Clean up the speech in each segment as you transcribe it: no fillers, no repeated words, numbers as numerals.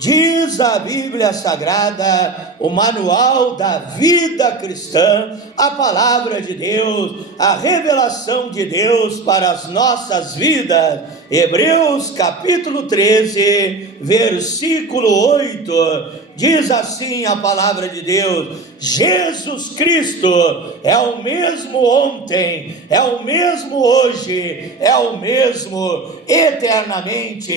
Diz a Bíblia Sagrada, o manual da vida cristã, a palavra de Deus, a revelação de Deus para as nossas vidas. Hebreus capítulo 13, versículo 8, diz assim a palavra de Deus: Jesus Cristo é o mesmo ontem, é o mesmo hoje, é o mesmo eternamente.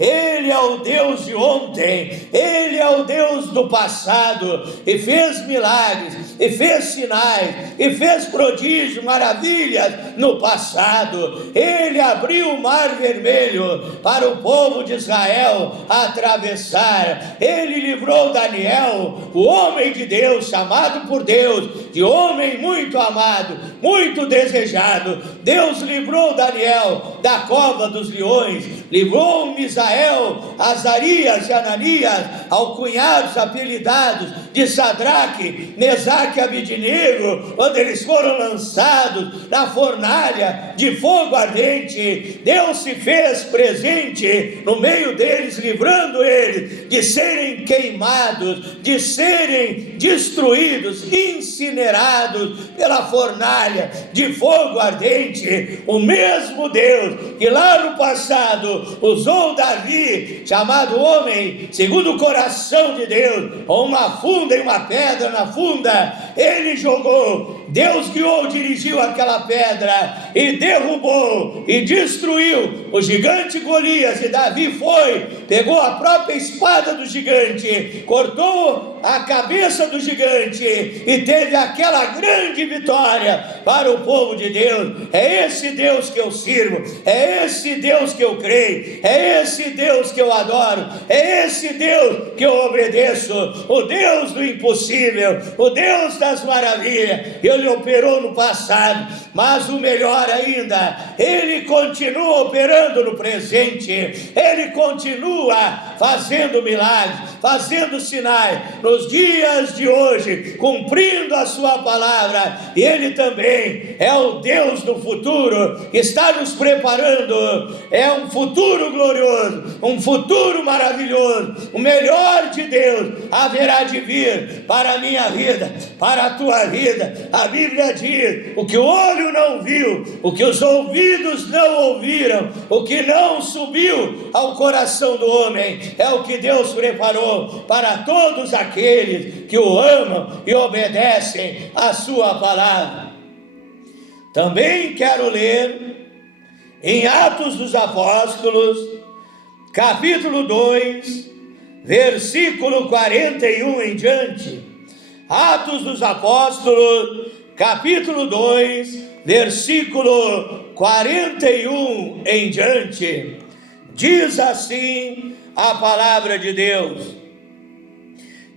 Ele é o Deus de ontem, Ele é o Deus do passado, e fez milagres, e fez sinais, e fez prodígios, maravilhas no passado. Ele abriu o mar vermelho para o povo de Israel atravessar. Ele livrou Daniel, o homem de Deus, chamado por Deus de homem muito amado, muito desejado. Deus livrou Daniel da cova dos leões, livrou Misael, Azarias e Ananias, alcunhados, apelidados de Sadraque, Mesaque e Abidnego, quando eles foram lançados na fornalha de fogo ardente. Deus se fez presente no meio deles, livrando eles de serem queimados, de serem destruídos, incinerados pela fornalha de fogo ardente. O mesmo Deus que lá no passado usou Davi, chamado homem segundo o coração de Deus, com uma funda e uma pedra na funda, ele jogou. Deus guiou, dirigiu aquela pedra e derrubou e destruiu o gigante Golias. E Davi foi, pegou a própria espada do gigante, cortou a cabeça do gigante e teve aquela grande vitória para o povo de Deus. É esse Deus que eu sirvo, é esse Deus que eu creio, é esse Deus que eu adoro, é esse Deus que eu obedeço, o Deus do impossível, o Deus das maravilhas. Ele operou no passado, mas o melhor ainda, Ele continua operando no presente. Ele continua fazendo milagres, fazendo sinais nos dias de hoje, cumprindo a sua palavra. E Ele também é o Deus do futuro, está nos preparando. É um futuro glorioso, um futuro maravilhoso. O melhor de Deus haverá de vir para a minha vida, para a tua vida. A Bíblia diz: o que o olho não viu, o que os ouvidos não ouviram, o que não subiu ao coração do homem, é o que Deus preparou para todos aqueles que o amam e obedecem a sua palavra. Também quero ler em Atos dos Apóstolos, capítulo 2, versículo 41 em diante. Atos dos Apóstolos, capítulo 2, versículo 41 em diante. Diz assim a palavra de Deus: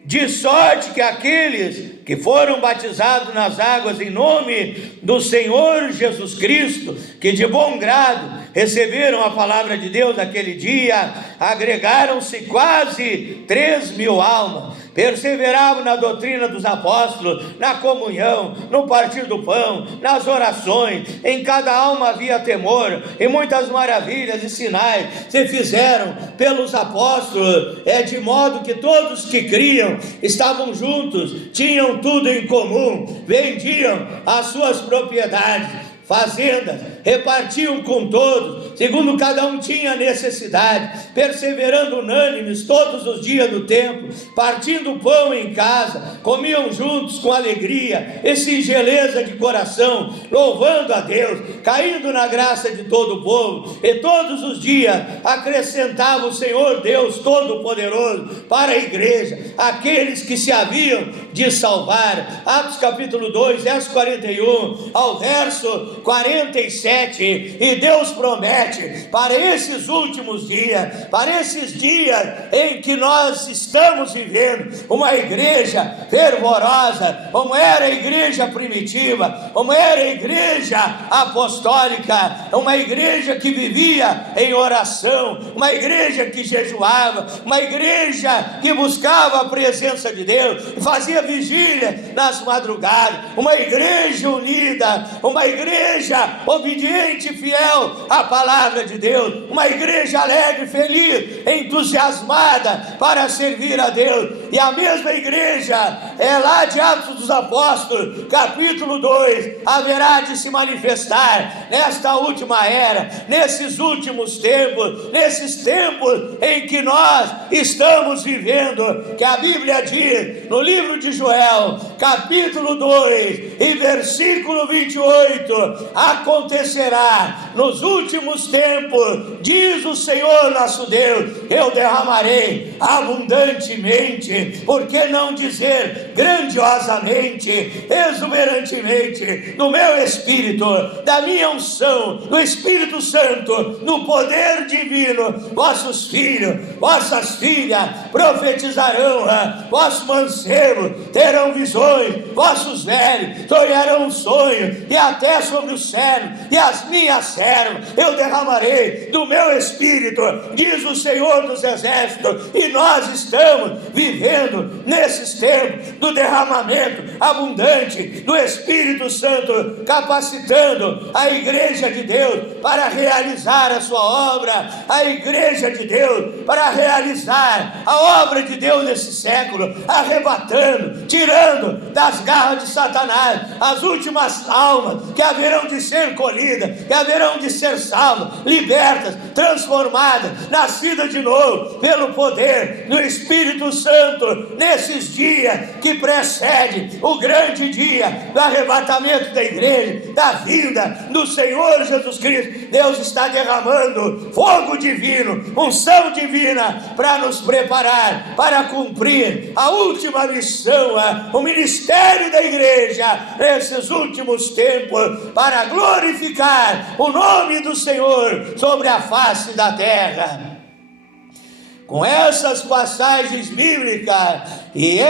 de sorte que aqueles que foram batizados nas águas em nome do Senhor Jesus Cristo, que de bom grado receberam a palavra de Deus naquele dia, agregaram-se quase 3.000 almas. Perseveravam na doutrina dos apóstolos, na comunhão, no partir do pão, nas orações. Em cada alma havia temor, e muitas maravilhas e sinais se fizeram pelos apóstolos, de modo que todos que criam estavam juntos, tinham tudo em comum, vendiam as suas propriedades, fazendas, repartiam com todos, segundo cada um tinha necessidade, perseverando unânimes todos os dias do templo, partindo pão em casa, comiam juntos com alegria e singeleza de coração, louvando a Deus, caindo na graça de todo o povo, e todos os dias acrescentava o Senhor Deus Todo-Poderoso para a igreja aqueles que se haviam de salvar. Atos capítulo 2, verso 41 ao verso 47, e Deus promete para esses últimos dias, para esses dias em que nós estamos vivendo, uma igreja fervorosa, como era a igreja primitiva, como era a igreja apostólica, uma igreja que vivia em oração, uma igreja que jejuava, uma igreja que buscava a presença de Deus, fazia fazia vigília nas madrugadas, uma igreja unida, uma igreja obediente e fiel à palavra de Deus, uma igreja alegre, feliz, entusiasmada para servir a Deus. E a mesma igreja, lá de Atos dos Apóstolos, capítulo 2, haverá de se manifestar nesta última era, nesses últimos tempos, nesses tempos em que nós estamos vivendo, que a Bíblia diz no livro de Joel, capítulo 2 e versículo 28, acontecerá nos últimos tempos, diz o Senhor nosso Deus, eu derramarei abundantemente, por que não dizer grandiosamente, exuberantemente, do meu Espírito, da minha unção, do Espírito Santo, no poder divino. Vossos filhos, vossas filhas profetizarão, vossos mancebos terão visões, vossos velhos sonharão sonhos, e até sobre os servos e as minhas servas eu derramarei do meu Espírito, diz o Senhor dos Exércitos. E nós estamos vivendo nesses tempos do derramamento abundante do Espírito Santo, capacitando a igreja de Deus para realizar a sua obra, a igreja de Deus para realizar a obra de Deus nesse século, arrebatando, tirando das garras de Satanás as últimas almas que haverão de ser colhidas, que haverão de ser salvas, libertas, transformadas, nascidas de novo pelo poder do Espírito Santo nesses dias que precedem o grande dia do arrebatamento da igreja, da vinda do Senhor Jesus Cristo. Deus está derramando fogo divino, unção divina para nos preparar para cumprir a última missão, o ministério da igreja nesses últimos tempos, para glorificar o nome do Senhor sobre a face da terra. Com essas passagens bíblicas e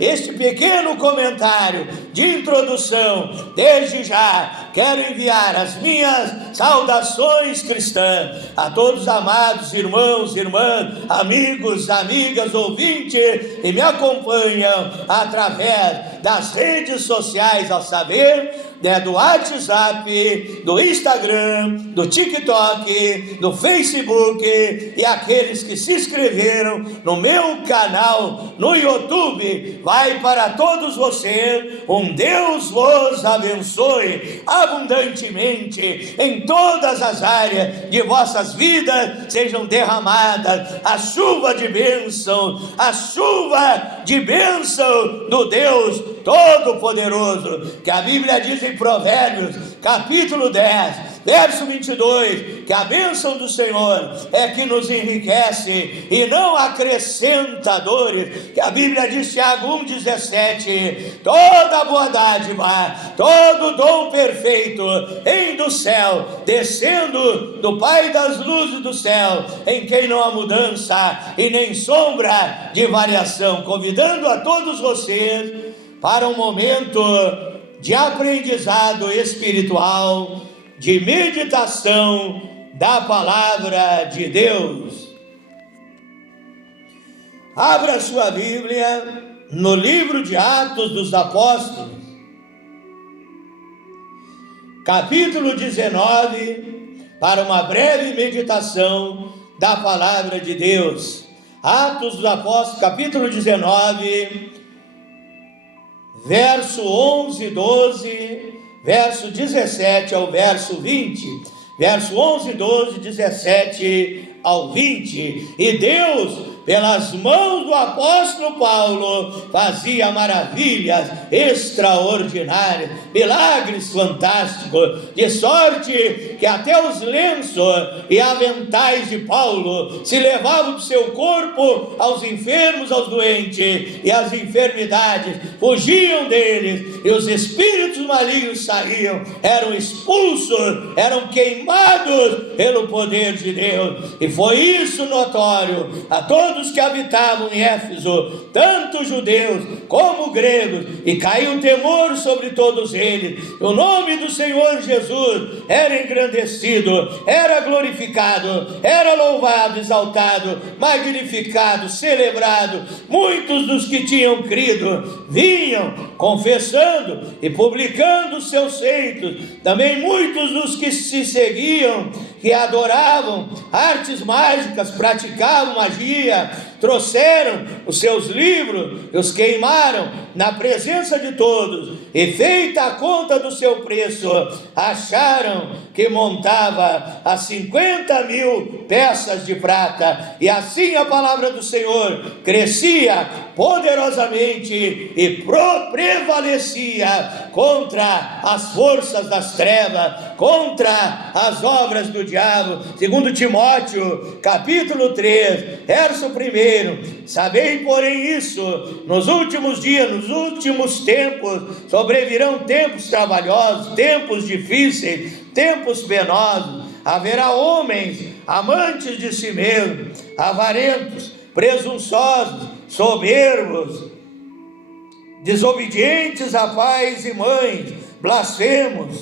este pequeno comentário de introdução, desde já quero enviar as minhas saudações cristãs a todos os amados irmãos, irmãs, amigos, amigas, ouvintes que me acompanham através das redes sociais, ao saber, do WhatsApp, do Instagram, do TikTok, do Facebook, e aqueles que se inscreveram no meu canal no YouTube. Vai para todos vocês, Deus vos abençoe abundantemente em todas as áreas de vossas vidas, sejam derramadas a chuva de bênção, do Deus Todo-Poderoso, que a Bíblia diz em Provérbios, capítulo 10, verso 22, que a bênção do Senhor é que nos enriquece e não acrescenta dores, que a Bíblia diz, Tiago 1,17, toda boa dádiva, todo dom perfeito vem do céu, descendo do Pai das luzes do céu, em quem não há mudança e nem sombra de variação, convidando a todos vocês para um momento de aprendizado espiritual, de meditação da palavra de Deus. Abra sua Bíblia no livro de Atos dos Apóstolos, capítulo 19, para uma breve meditação da palavra de Deus. Atos dos Apóstolos, capítulo 19, verso 11, 12, verso 17 ao verso 20, verso 11, 12, 17 ao 20, e Deus, pelas mãos do apóstolo Paulo, fazia maravilhas extraordinárias, milagres fantásticos, de sorte que até os lenços e aventais de Paulo se levavam do seu corpo aos enfermos, aos doentes, e as enfermidades fugiam deles, e os espíritos malignos saíam, eram expulsos, eram queimados pelo poder de Deus. E foi isso notório a todos todos que habitavam em Éfeso, tanto judeus como gregos, e caiu temor sobre todos eles. O nome do Senhor Jesus era engrandecido, era glorificado, era louvado, exaltado, magnificado, celebrado. Muitos dos que tinham crido vinham confessando e publicando os seus feitos. Também muitos dos que se seguiam, que adoravam artes mágicas, praticavam magia, trouxeram os seus livros e os queimaram na presença de todos, e feita a conta do seu preço, acharam que montava a 50.000 peças de prata. E assim a palavra do Senhor crescia poderosamente e prevalecia contra as forças das trevas, contra as obras do diabo. Segundo Timóteo, capítulo 3, verso 1: sabei, porém, isso: nos últimos dias, nos últimos tempos, sobrevirão tempos trabalhosos, tempos difíceis, tempos penosos. Haverá homens amantes de si mesmos, avarentos, presunçosos, soberbos, desobedientes a pais e mães, blasfemos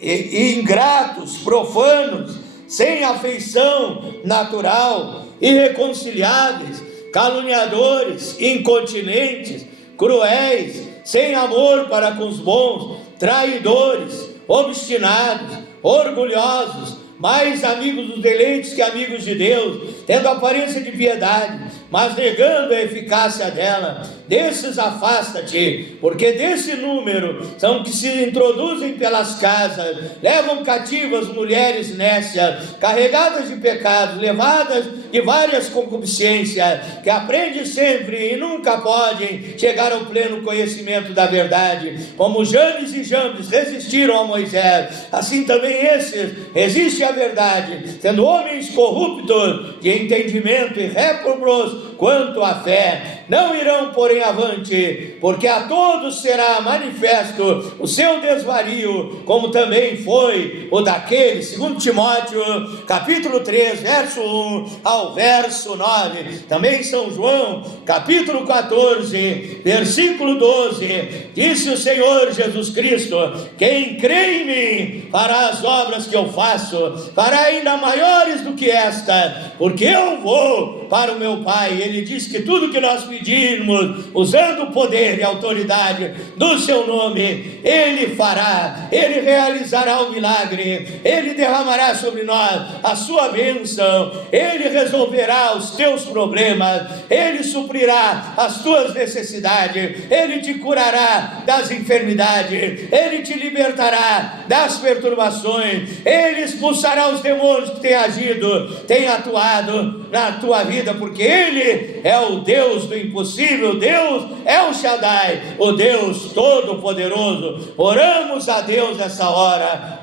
e ingratos, profanos, sem afeição natural, irreconciliáveis, caluniadores, incontinentes, cruéis, sem amor para com os bons, traidores, obstinados, orgulhosos, mais amigos dos deleites que amigos de Deus, tendo aparência de piedade, mas negando a eficácia dela. Desses afasta-te, porque desse número são que se introduzem pelas casas, levam cativas mulheres nécias, carregadas de pecados, levadas de várias concupiscências, que aprendem sempre e nunca podem chegar ao pleno conhecimento da verdade. Como Janes e Jambres resistiram a Moisés, assim também esses resistem à verdade, sendo homens corruptos de entendimento e réprobos quanto à fé. Não irão, porém, avante, porque a todos será manifesto o seu desvario, como também foi o daquele. Segundo Timóteo, capítulo 3, verso 1 ao verso 9. Também São João, capítulo 14, versículo 12, disse o Senhor Jesus Cristo: quem crê em mim fará as obras que eu faço, fará ainda maiores do que esta, porque eu vou para o meu Pai. Ele diz que tudo que nós pedirmos, usando o poder e a autoridade do seu nome, Ele fará, Ele realizará o milagre, Ele derramará sobre nós a sua bênção, Ele resolverá os teus problemas, Ele suprirá as tuas necessidades, Ele te curará das enfermidades, Ele te libertará das perturbações, Ele expulsará os demônios que têm agido, têm atuado na tua vida, porque Ele é o Deus do impossível, Deus é o Shaddai, o Deus Todo-Poderoso. Oramos a Deus nessa hora.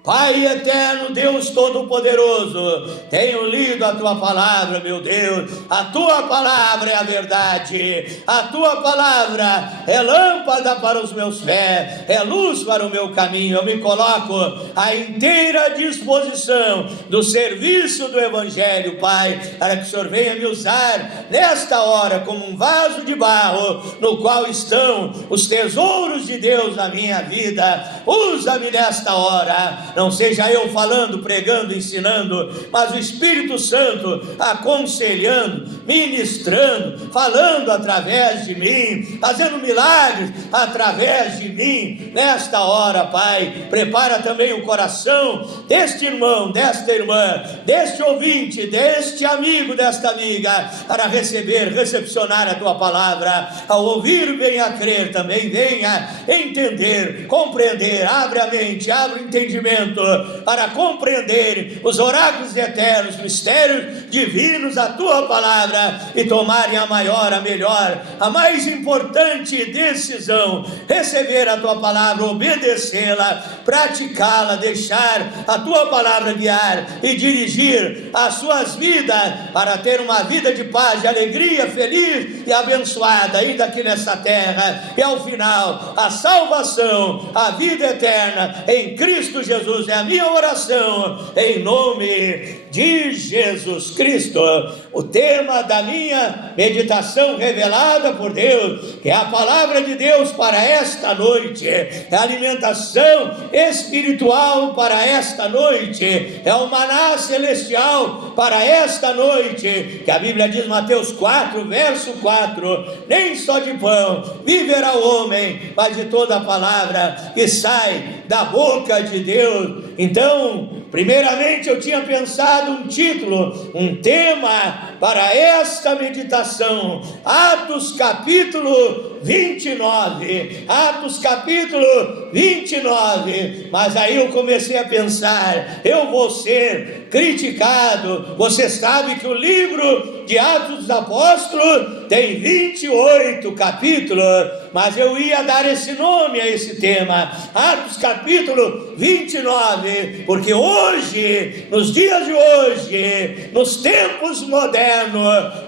Pai eterno, Deus Todo-Poderoso, tenho lido a Tua palavra, meu Deus. A Tua palavra é a verdade, a Tua palavra é lâmpada para os meus pés, é luz para o meu caminho. Eu me coloco à inteira disposição do serviço do Evangelho, Pai, para que o Senhor venha me usar nesta hora como um vaso de barro, no qual estão os tesouros de Deus na minha vida. Usa-me nesta hora. Não seja eu falando, pregando, ensinando, mas o Espírito Santo aconselhando, ministrando, falando através de mim, fazendo milagres através de mim. Nesta hora, Pai, prepara também o coração deste irmão, desta irmã, deste ouvinte, deste amigo, desta amiga, para recepcionar a Tua palavra. Ao ouvir, venha crer também, venha entender, compreender. Abre a mente, abre o entendimento, para compreender os oráculos eternos, mistérios divinos da Tua palavra, e tomarem a maior, a melhor, a mais importante decisão: receber a Tua palavra, obedecê-la, praticá-la, deixar a Tua palavra guiar e dirigir as suas vidas, para ter uma vida de paz, de alegria, feliz e abençoada, ainda aqui nessa terra, e ao final a salvação, a vida eterna em Cristo Jesus. É a minha oração, em nome de Jesus Cristo. O tema da minha meditação revelada por Deus, que é a palavra de Deus para esta noite, é a alimentação espiritual para esta noite, é o maná celestial para esta noite, que a Bíblia diz, Mateus 4, verso 4, nem só de pão viverá o homem, mas de toda a palavra que sai da boca de Deus. Então, primeiramente eu tinha pensado um título, um tema para esta meditação, Atos capítulo 29, Atos capítulo 29, mas aí eu comecei a pensar, eu vou ser criticado. Você sabe que o livro de Atos dos Apóstolos tem 28 capítulos, mas eu ia dar esse nome a esse tema, Atos capítulo 29, porque hoje, nos dias de hoje, nos tempos modernos,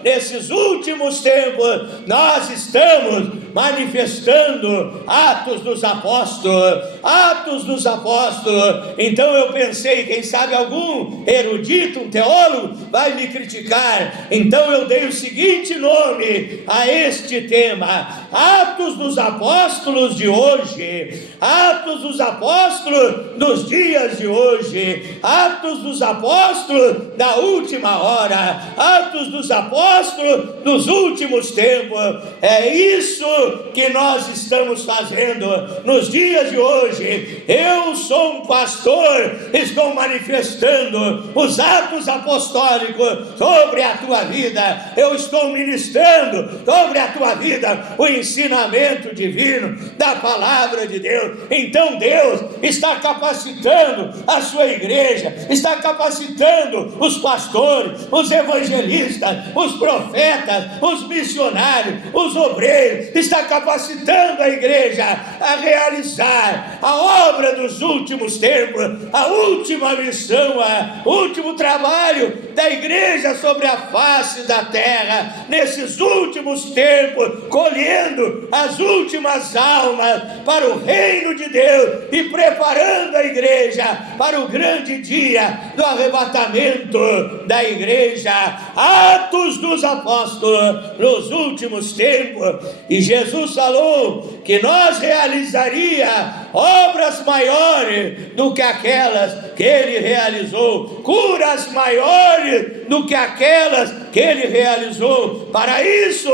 nesses últimos tempos, nós estamos manifestando Atos dos Apóstolos, Atos dos Apóstolos. Então eu pensei, quem sabe algum erudito, um teólogo, vai me criticar. Então eu dei o seguinte nome a este tema, Atos dos Apóstolos de hoje, Atos dos Apóstolos dos dias de hoje, Atos dos Apóstolos da última hora, Atos dos Apóstolos dos últimos tempos. É isso que nós estamos fazendo nos dias de hoje. Eu sou um pastor, estou manifestando os atos apostólicos sobre a tua vida, eu estou ministrando sobre a tua vida o ensinamento divino da palavra de Deus. Então Deus está capacitando a sua igreja, está capacitando os pastores, os evangelistas, os profetas, os missionários, os obreiros, está capacitando a igreja a realizar a obra dos últimos tempos, a última missão, o último trabalho da igreja sobre a face da terra, nesses últimos tempos, colhendo as últimas almas para o reino de Deus e preparando a igreja para o grande dia do arrebatamento da igreja. Atos dos Apóstolos nos últimos tempos. E Jesus falou que nós realizaria obras maiores do que aquelas que ele realizou, curas maiores do que aquelas que ele realizou. Para isso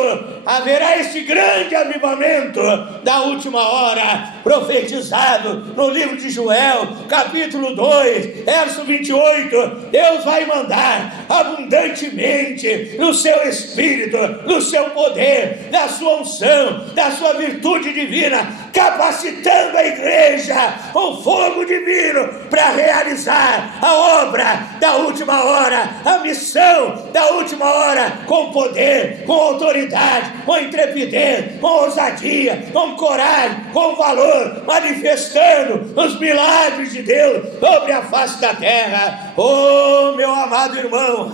haverá este grande avivamento da última hora, profetizado no livro de Joel, capítulo 2, verso 28. Deus vai mandar abundantemente no seu espírito, no seu poder, da sua unção, da sua virtude divina, capacitando a igreja com fogo divino para realizar a obra da última hora, a missão da última hora, com poder, com autoridade, com intrepidez, com ousadia, com coragem, com valor, manifestando os milagres de Deus sobre a face da terra. Oh, meu amado irmão,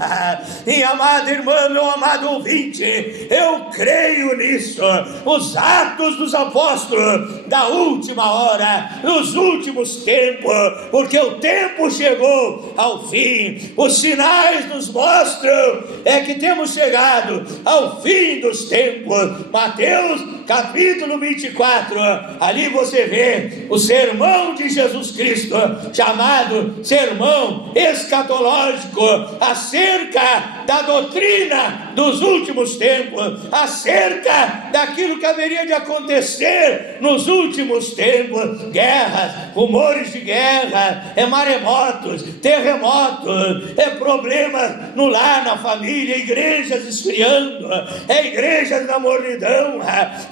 minha amada irmã, meu amado ouvinte, eu creio nisso. Os Atos dos Apóstolos da última hora, nos últimos tempos, porque o tempo chegou ao fim. Os sinais nos mostram que temos chegado ao fim dos tempos. Mateus capítulo 24, ali você vê o sermão de Jesus Cristo, chamado sermão escatológico, acerca da doutrina dos últimos tempos, acerca daquilo que haveria de acontecer nos últimos tempos: guerras, rumores de guerra, maremotos, terremotos, problemas no lar, na família, igrejas esfriando, igrejas na mornidão,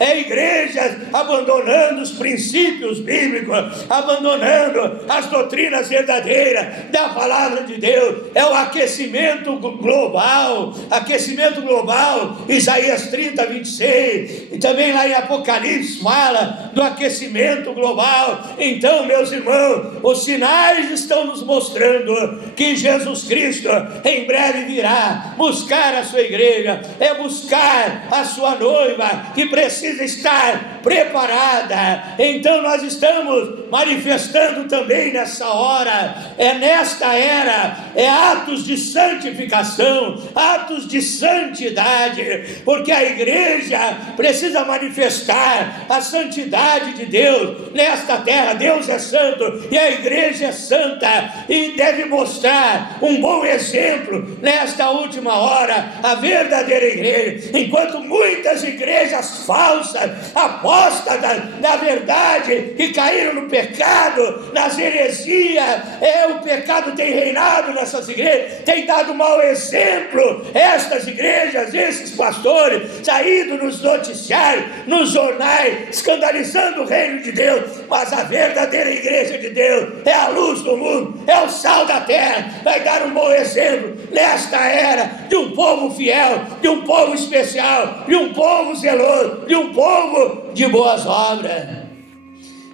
igrejas abandonando os princípios bíblicos, abandonando as doutrinas verdadeiras da palavra de Deus. É o aquecimento global, global, Isaías 30, 26, e também lá em Apocalipse fala do aquecimento global. Então, meus irmãos, os sinais estão nos mostrando que Jesus Cristo em breve virá buscar a sua igreja, é buscar a sua noiva, que precisa estar preparada. Então nós estamos manifestando também nessa hora, nesta era, atos de santificação, atos de santidade, porque a igreja precisa manifestar a santidade de Deus nesta terra. Deus é santo e a igreja é santa, e deve mostrar um bom exemplo nesta última hora, a verdadeira igreja. Enquanto muitas igrejas falsas, apóstatas da verdade, que caíram no pecado, nas heresias, o pecado tem reinado nessas igrejas, tem dado mau exemplo. Estas igrejas, esses pastores, saído nos noticiários, nos jornais, escandalizando o reino de Deus. Mas a verdadeira igreja de Deus é a luz do mundo, é o sal da terra, vai dar um bom exemplo nesta era de um povo fiel, de um povo especial, de um povo zeloso, de um povo de boas obras.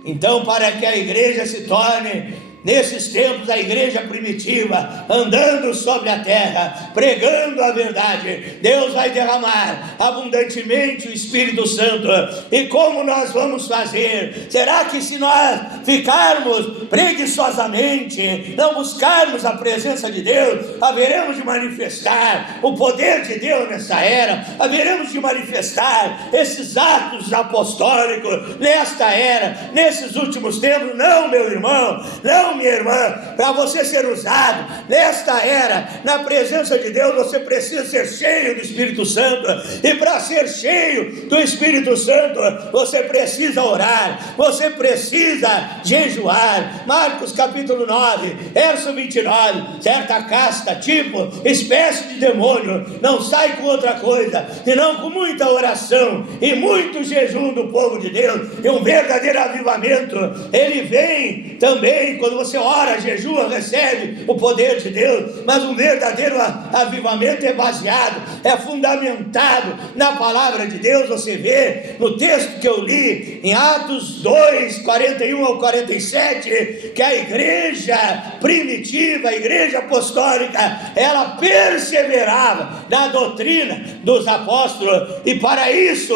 Então, para que a igreja se torne, nesses tempos, a igreja primitiva, andando sobre a terra, pregando a verdade, Deus vai derramar abundantemente o Espírito Santo. E como nós vamos fazer? Será que se nós ficarmos preguiçosamente, não buscarmos a presença de Deus, haveremos de manifestar o poder de Deus nessa era? Haveremos de manifestar esses atos apostólicos nesta era, nesses últimos tempos? Não, meu irmão, não, minha irmã. Para você ser usado nesta era, na presença de Deus, você precisa ser cheio do Espírito Santo. E para ser cheio do Espírito Santo, você precisa orar, você precisa jejuar. Marcos capítulo 9, verso 29, certa casta, tipo, espécie de demônio, não sai com outra coisa, senão com muita oração e muito jejum do povo de Deus, e um verdadeiro avivamento. Ele vem também quando você ora, jejua, recebe o poder de Deus. Mas um verdadeiro avivamento é baseado, é fundamentado na palavra de Deus. Você vê no texto que eu li em Atos 2, 41 ao 47, que a igreja primitiva, a igreja apostólica, ela perseverava na doutrina dos apóstolos. E para isso,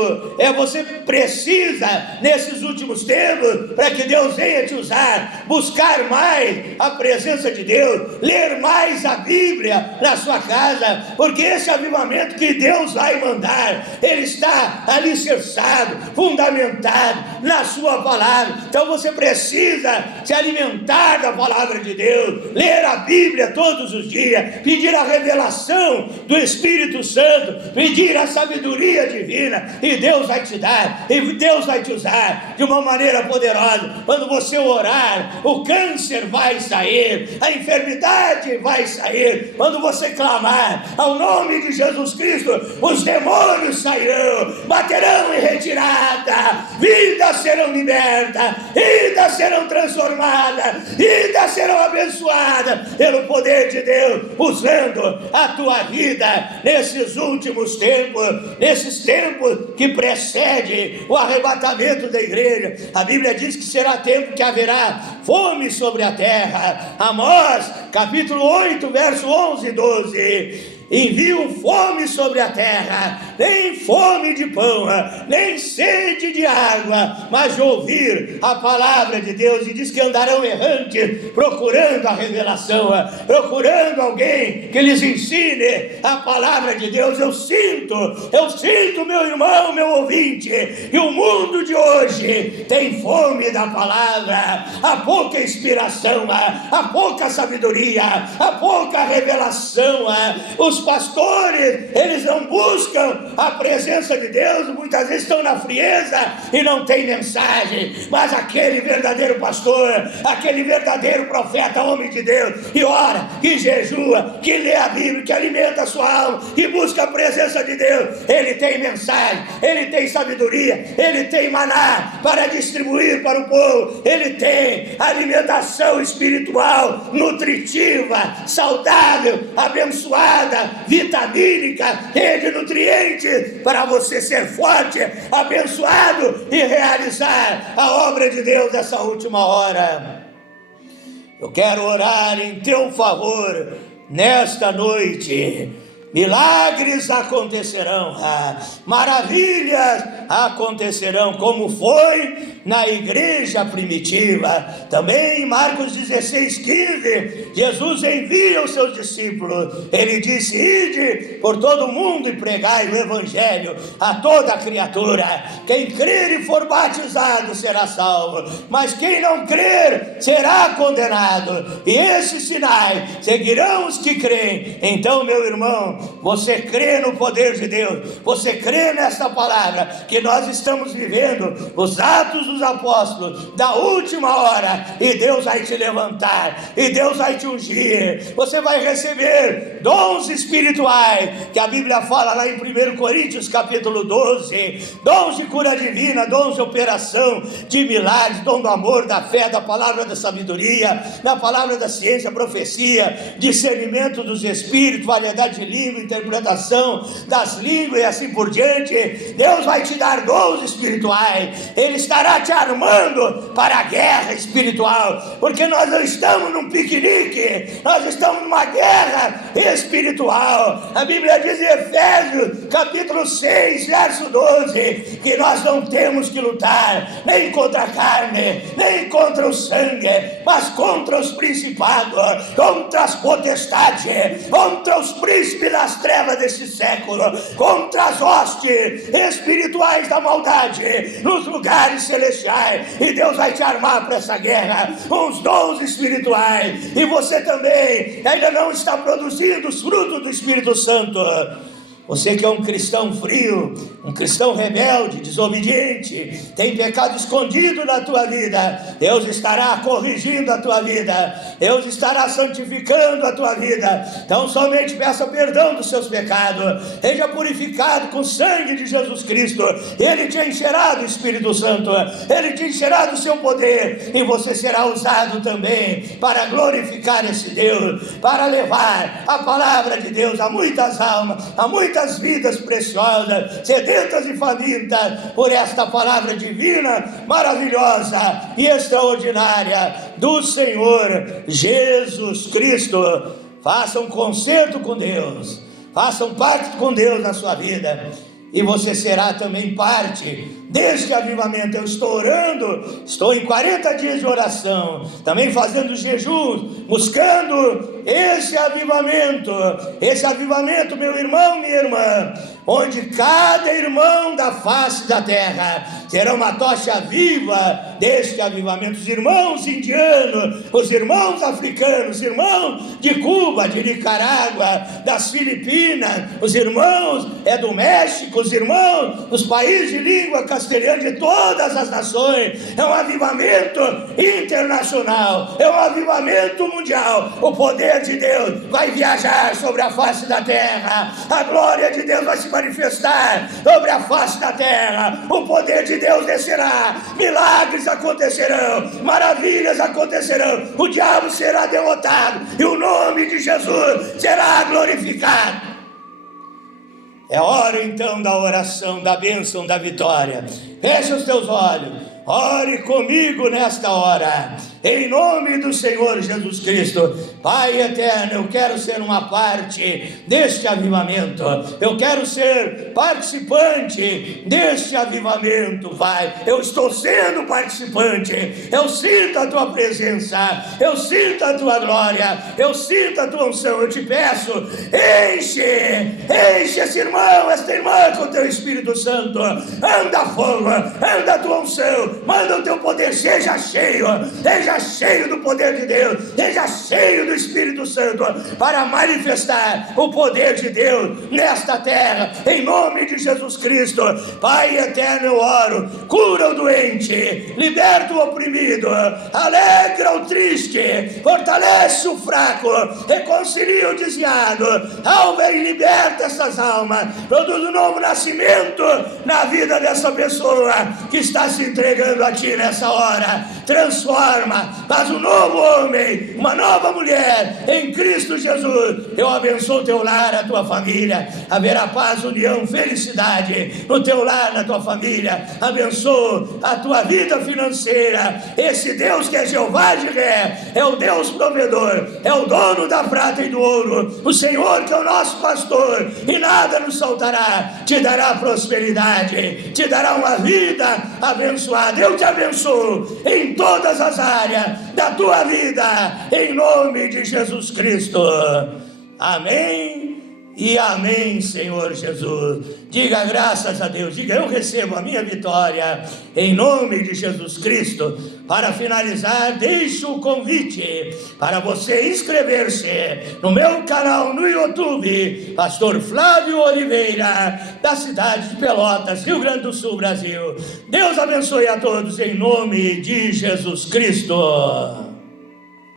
você precisa, nesses últimos tempos, para que Deus venha te usar, buscar mais a presença de Deus, ler mais a Bíblia na sua casa, porque esse avivamento que Deus vai mandar, ele está alicerçado, fundamentado na sua palavra. Então você precisa se alimentar da palavra de Deus, ler a Bíblia todos os dias, pedir a revelação do Espírito Santo, pedir a sabedoria divina, e Deus vai te dar, e Deus vai te usar de uma maneira poderosa. Quando você orar, o câncer vai sair, a enfermidade vai sair. Quando você clamar ao nome de Jesus Cristo, os demônios sairão, baterão em retirada, vidas serão libertas, vidas serão transformadas, vidas serão abençoadas pelo poder de Deus, usando a tua vida nesses últimos tempos, nesses tempos que precedem o arrebatamento da igreja. A Bíblia diz que será tempo que haverá fome sobre a terra. Amós, capítulo 8, verso 11 e 12. Envio fome sobre a terra, nem fome de pão, nem sede de água, mas de ouvir a palavra de Deus. E diz que andarão errantes, procurando a revelação, procurando alguém que lhes ensine a palavra de Deus. Eu sinto, meu irmão, meu ouvinte, que o mundo de hoje tem fome da palavra. Há pouca inspiração, há pouca sabedoria, há pouca revelação. Os pastores, eles não buscam a presença de Deus, muitas vezes estão na frieza e não tem mensagem. Mas aquele verdadeiro pastor, aquele verdadeiro profeta, homem de Deus, que ora, que jejua, que lê a Bíblia, que alimenta a sua alma, que busca a presença de Deus, ele tem mensagem, ele tem sabedoria, ele tem maná para distribuir para o povo, ele tem alimentação espiritual, nutritiva, saudável, abençoada, vitamínica, cheia de nutrientes, para você ser forte, abençoado e realizar a obra de Deus nessa última hora. Eu quero orar em teu favor nesta noite. Milagres acontecerão, maravilhas acontecerão, como foi na igreja primitiva. Também em Marcos 16:15, Jesus envia os seus discípulos. Ele disse: ide por todo o mundo e pregai o evangelho a toda criatura. Quem crer e for batizado será salvo, mas quem não crer será condenado. E esses sinais seguirão os que creem. Então, meu irmão, você crê no poder de Deus, você crê nesta palavra, que nós estamos vivendo os Atos dos Apóstolos da última hora, e Deus vai te levantar, e Deus vai te ungir. Você vai receber dons espirituais, que a Bíblia fala lá em 1 Coríntios capítulo 12, dons de cura divina, dons de operação, de milagres, dom do amor, da fé, da palavra da sabedoria, da palavra da ciência, profecia, discernimento dos espíritos, variedade de língua, interpretação das línguas e assim por diante. Deus vai te dar dons espirituais, Ele estará te armando para a guerra espiritual, porque nós não estamos num piquenique, nós estamos numa guerra espiritual. A Bíblia diz em Efésios capítulo 6, verso 12, que nós não temos que lutar nem contra a carne, nem contra o sangue, mas contra os principados, contra as potestades, contra os príncipes das trevas desse século, contra as hostes espirituais da maldade nos lugares celestiais. E Deus vai te armar para essa guerra, uns dons espirituais. E você também ainda não está produzindo os frutos do Espírito Santo. Você que é um cristão frio, um cristão rebelde, desobediente, tem pecado escondido na tua vida, Deus estará corrigindo a tua vida, Deus estará santificando a tua vida. Então somente peça perdão dos seus pecados, seja purificado com o sangue de Jesus Cristo. Ele te encherá do Espírito Santo, Ele te encherá do seu poder, e você será usado também para glorificar esse Deus, para levar a palavra de Deus a muitas almas, a muitas vidas preciosas, sedentas e famintas por esta palavra divina, maravilhosa e extraordinária do Senhor Jesus Cristo. Faça um concerto com Deus, faça um pacto com Deus na sua vida, e você será também parte deste avivamento. Eu estou orando, estou em 40 dias de oração, também fazendo jejuns, buscando esse avivamento, meu irmão, minha irmã, onde cada irmão da face da terra será uma tocha viva deste avivamento. Os irmãos indianos, os irmãos africanos, os irmãos de Cuba, de Nicarágua, das Filipinas, os irmãos do México, os irmãos dos países de língua castelhana, de todas as nações. É um avivamento internacional, é um avivamento mundial. O poder de Deus vai viajar sobre a face da terra, a glória de Deus vai se manifestar sobre a face da terra, o poder de Deus descerá, milagres acontecerão, maravilhas acontecerão, o diabo será derrotado e o nome de Jesus será glorificado. É hora então da oração, da bênção, da vitória. Feche os teus olhos, ore comigo nesta hora, em nome do Senhor Jesus Cristo. Pai eterno, eu quero ser uma parte deste avivamento, eu quero ser participante deste avivamento, Pai. Eu estou sendo participante, eu sinto a tua presença, eu sinto a tua glória, eu sinto a tua unção. Eu te peço, enche esse irmão, esta irmã com o teu Espírito Santo. Anda fogo, anda a tua unção, manda o teu poder, seja cheio do poder de Deus, seja cheio do Espírito Santo, para manifestar o poder de Deus nesta terra, em nome de Jesus Cristo. Pai eterno, eu oro, cura o doente, liberta o oprimido, alegra o triste, fortalece o fraco, reconcilia o desviado, salva e liberta essas almas, produz um novo nascimento na vida dessa pessoa que está se entregando a ti nessa hora. Transforma faz um novo homem, uma nova mulher em Cristo Jesus. Eu abençoo o teu lar, a tua família. Haverá paz, união, felicidade no teu lar, na tua família. Abençoo a tua vida financeira. Esse Deus que é Jeová Jiré, é o Deus provedor, é o dono da prata e do ouro, o Senhor que é o nosso pastor, e nada nos faltará. Te dará prosperidade, te dará uma vida abençoada. Eu te abençoo em todas as áreas da tua vida, em nome de Jesus Cristo. Amém e amém, Senhor Jesus. Diga graças a Deus, diga: eu recebo a minha vitória em nome de Jesus Cristo. Para finalizar, deixo o convite para você inscrever-se no meu canal no YouTube, Pastor Flávio Oliveira, da cidade de Pelotas, Rio Grande do Sul, Brasil. Deus abençoe a todos em nome de Jesus Cristo.